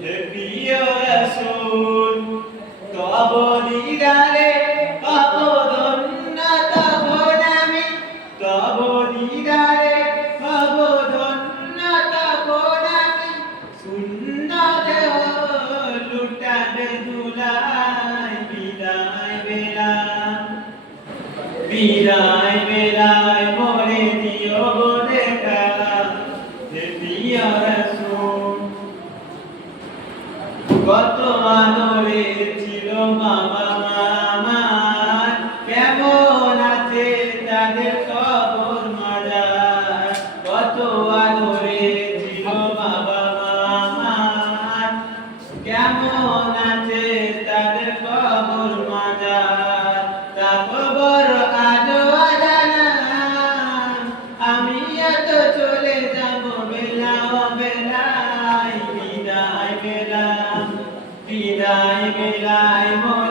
হে প্রিয় রাসূল তব দিদারে পাব ধন্য তখন আমি তব দিদারে পাব ধন্য তখন আমি শূন্য দেহ লুটাবে ধুলায় বিদায় বেলায় মরে দিও গো দেখা হে প্রিয় রাসূল কত আদরে ছিল বাবা আমার কেমন আছে তাদের কবর মাজার কত আদরে ছিল বাবা আমার কেমন আছে তাদের কবর মাজার তা খবর আজও অজানা আমি এত চলে যাব বেলায় বিদায় বেলায় মরে